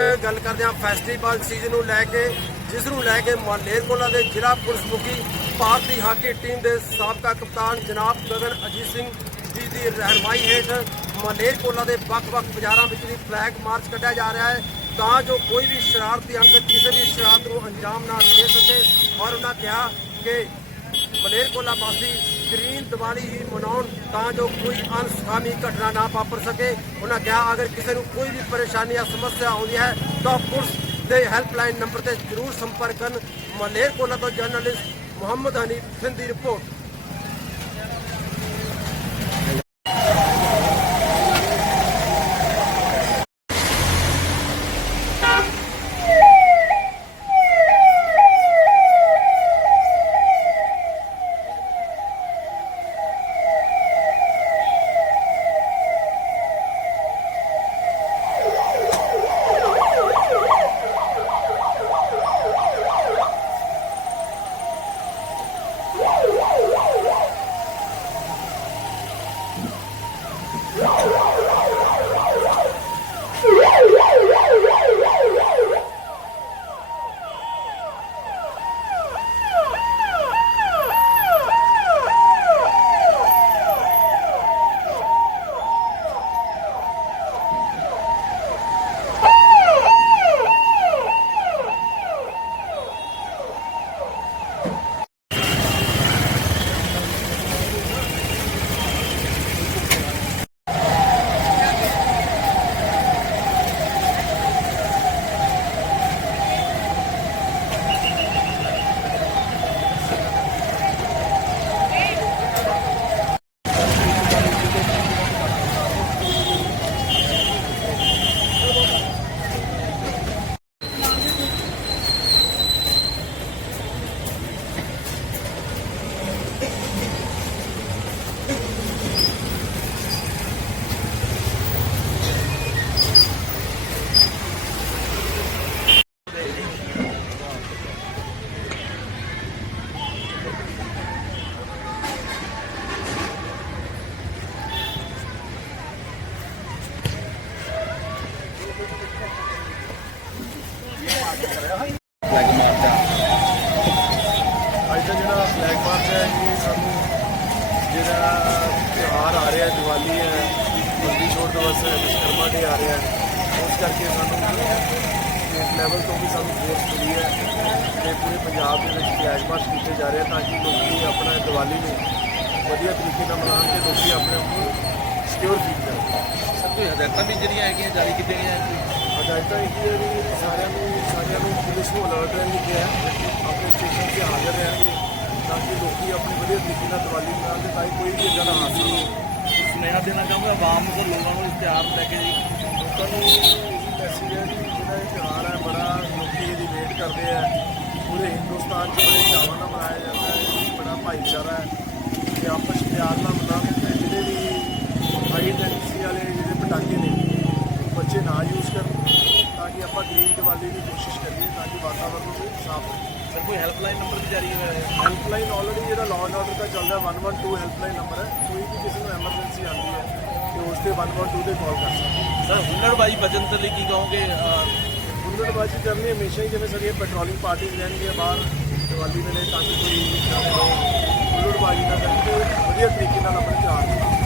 ਗੱਲ ਕਰਦੇ ਹਾਂ ਫੈਸਟੀਵਲ ਸੀਜ਼ਨ ਨੂੰ ਲੈ ਕੇ, ਜਿਸ ਨੂੰ ਲੈ ਕੇ ਮਾਲੇਰਕੋਲਾ ਦੇ ਜ਼ਿਲ੍ਹਾ ਪੁਲਿਸ ਮੁਖੀ ਭਾਰਤੀ ਹਾਕੀ ਟੀਮ ਦੇ ਸਾਬਕਾ ਕਪਤਾਨ ਜਨਾਬ ਗਗਨ ਅਜੀਤ ਸਿੰਘ ਜੀ ਦੀ ਰਹਿਨਮਾਈ ਹੇਠ ਮਾਲੇਰਕੋਲਾ ਦੇ ਵੱਖ-ਵੱਖ ਬਾਜ਼ਾਰਾਂ ਵਿੱਚ ਵੀ ਫਲੈਗ ਮਾਰਚ ਕੱਢਿਆ ਜਾ ਰਿਹਾ ਹੈ। ਤਾਂ ਜੋ ਕੋਈ ਵੀ ਸ਼ਰਾਰਤੀ ਅੰਗ ਕਿਸੇ ਵੀ ਸ਼ਰਾਰਤ ਨੂੰ ਅੰਜਾਮ ਨਾ ਦੇ ਸਕੇ। ਔਰ ਉਹਨਾਂ ਕਿਹਾ ਕਿ ਮਲੇਰਕੋਲਾ ਵਾਸੀ ਗ੍ਰੀਨ ਦੀਵਾਲੀ ਹੀ ਮਨਾਉਣ ਤਾਂ ਜੋ ਕੋਈ ਅਨਸਖਾਮੀ ਘਟਨਾ ਨਾ ਵਾਪਰ ਸਕੇ ਉਹਨਾਂ ਕਿਹਾ ਅਗਰ ਕਿਸੇ ਨੂੰ ਕੋਈ ਵੀ ਪਰੇਸ਼ਾਨੀ ਜਾਂ ਸਮੱਸਿਆ ਆਉਂਦੀ ਹੈ ਤਾਂ ਪੁਲਿਸ ਦੇ ਹੈਲਪਲਾਈਨ ਨੰਬਰ ਤੇ ਜ਼ਰੂਰ ਸੰਪਰਕ ਕਰਨ ਮਲੇਰਕੋਲਾ ਤੋਂ ਜਰਨਲਿਸਟ ਮੁਹੰਮਦ ਹਨੀਫ ਸਿੰਘ ਦੀ ਰਿਪੋਰਟ Woo! ਹੈ ਇਹ ਸਾਨੂੰ ਜਿਹੜਾ ਤਿਉਹਾਰ ਆ ਰਿਹਾ ਦੀਵਾਲੀ ਹੈ ਬੰਦੀ ਛੋੜ ਦਿਵਸ ਹੈ ਵਿਸ਼ਕਰਮਾ ਡੇ ਆ ਰਿਹਾ ਹੈ ਉਸ ਕਰਕੇ ਸਾਨੂੰ ਸਟੇਟ ਲੈਵਲ ਤੋਂ ਵੀ ਸਾਨੂੰ ਫੋਰਸ ਮਿਲੀ ਹੈ ਤੇ ਪੂਰੇ ਪੰਜਾਬ ਦੇ ਵਿੱਚ ਫਲੈਗ ਮਾਰਚ ਕੀਤੇ ਜਾ ਰਹੇ ਤਾਂ ਕਿ ਲੋਕੀ ਆਪਣਾ ਦੀਵਾਲੀ ਨੂੰ ਵਧੀਆ ਤਰੀਕੇ ਨਾਲ ਮਨਾਉਣ ਤੇ ਲੋਕੀ ਆਪਣੇ ਆਪ ਨੂੰ ਸਿਕਿਉਰ ਫੀਲ ਕਰਨ ਸਰ ਕੋਈ ਹਦਾਇਤਾਂ ਵੀ ਜਿਹੜੀਆਂ ਹੈਗੀਆਂ ਜਾਰੀ ਕੀਤੀਆਂ ਗਈਆਂ ਹਦਾਇਤਾਂ ਇਹ ਹੈ ਵੀ ਸਾਰਿਆਂ ਨੂੰ ਸਾਰਿਆਂ ਨੂੰ ਪੁਲਿਸ ਨੂੰ ਅਲਰਟ ਰਹਿਣ ਲਈ ਕਿਹਾ ਹੈ। ਆਪਣੇ ਸਟੇਸ਼ਨ 'ਤੇ ਹਾਜ਼ਰ ਰਹਿਣਗੇ ਤਾਂ ਕਿ ਲੋਕੀ ਆਪਣੀ ਵਧੀਆ ਤਰੀਕੇ ਨਾਲ ਦੀਵਾਲੀ ਮਨਾਉਣ ਤੇ ਤਾਂ ਕਿ ਕੋਈ ਵੀ ਇੱਦਾਂ ਦਾ ਹਾਦਸਾ ਨਹੀਂ ਹੋਵੇ। ਸੁਨੇਹਾ ਦੇਣਾ ਚਾਹੁੰਗਾ ਆਵਾਮ ਨੂੰ ਲੋਕਾਂ ਨੂੰ ਇਸ ਤਿਉਹਾਰ ਨੂੰ ਲੈ ਕੇ ਜੀ। ਲੋਕਾਂ ਨੂੰ ਮੈਸੇਜ ਹੈ ਕਿ ਜਿਹੜਾ ਇਹ ਤਿਉਹਾਰ ਹੈ ਬੜਾ ਲੋਕੀ ਇਹਦੀ ਵੇਟ ਕਰਦੇ ਆ। ਪੂਰੇ ਹਿੰਦੁਸਤਾਨ 'ਚ ਬੜੇ ਚਾਵਾਂ ਨਾਲ ਮਨਾਇਆ ਜਾਂਦਾ ਹੈ ਇਹ ਬੜਾ ਭਾਈਚਾਰਾ ਹੈ। ਤੇ ਆਪਸ ਪਿਆਰ ਨਾਲ ਮਨਾਉਣ ਤੇ ਜਿਹੜੇ ਵੀ ਹਾਈ ਇੰਟੈਂਸਿਟੀ ਵਾਲੇ ਜਿਹੜੇ ਪਟਾਕੇ ਨੇ ਬੱਚੇ ਨਾ ਯੂਜ਼ ਕਰਨ ਤਾਂ ਕਿ ਆਪਾਂ ਗ੍ਰੀਨ ਦੀਵਾਲੀ ਦੀ ਕੋਸ਼ਿਸ਼ ਕਰੀਏ ਤਾਂ ਕਿ ਵਾਤਾਵਰਨ ਨੂੰ ਸਾਫ਼ ਰੱਖੀਏ। ਸਰ ਕੋਈ ਹੈਲਪਲਾਈਨ ਨੰਬਰ ਵੀ ਜਾਰੀ ਹੋਇਆ ਹੈ। ਹੈਲਪਲਾਈਨ ਆਲਰੇਡੀ ਜਿਹੜਾ ਲਾਅ ਐਂਡ ਆਰਡਰ ਦਾ ਚੱਲਦਾ 112 ਹੈਲਪਲਾਈਨ ਨੰਬਰ ਹੈ। ਕੋਈ ਵੀ ਕਿਸੇ ਨੂੰ ਐਮਰਜੈਂਸੀ ਆਉਂਦੀ ਹੈ ਤੇ ਉਸ ਤੇ 112 ਤੇ ਕਾਲ ਕਰ ਸਕਦਾ ਸਰ ਹੁੱਲੜਬਾਜੀ ਬਚਣ ਦੇ ਲਈ ਕੀ ਕਹੋਗੇ? ਹੁੱਲੜਬਾਜ਼ੀ ਕਰਨੀ ਹਮੇਸ਼ਾ ਹੀ ਜਿਵੇਂ ਸਾਡੀਆਂ ਪੈਟਰੋਲਿੰਗ ਪਾਰਟੀਆਂ ਰਹਿਣਗੀਆਂ ਬਾਹਰ ਦੀਵਾਲੀ ਵੇਲੇ ਤਾਂ ਕਿ ਕੋਈ ਹੁੱਲੜਬਾਜ਼ੀ ਨਾ ਕਰਕੇ ਵਧੀਆ ਤਰੀਕੇ ਨਾਲ ਆਪਣੇ ਨੂੰ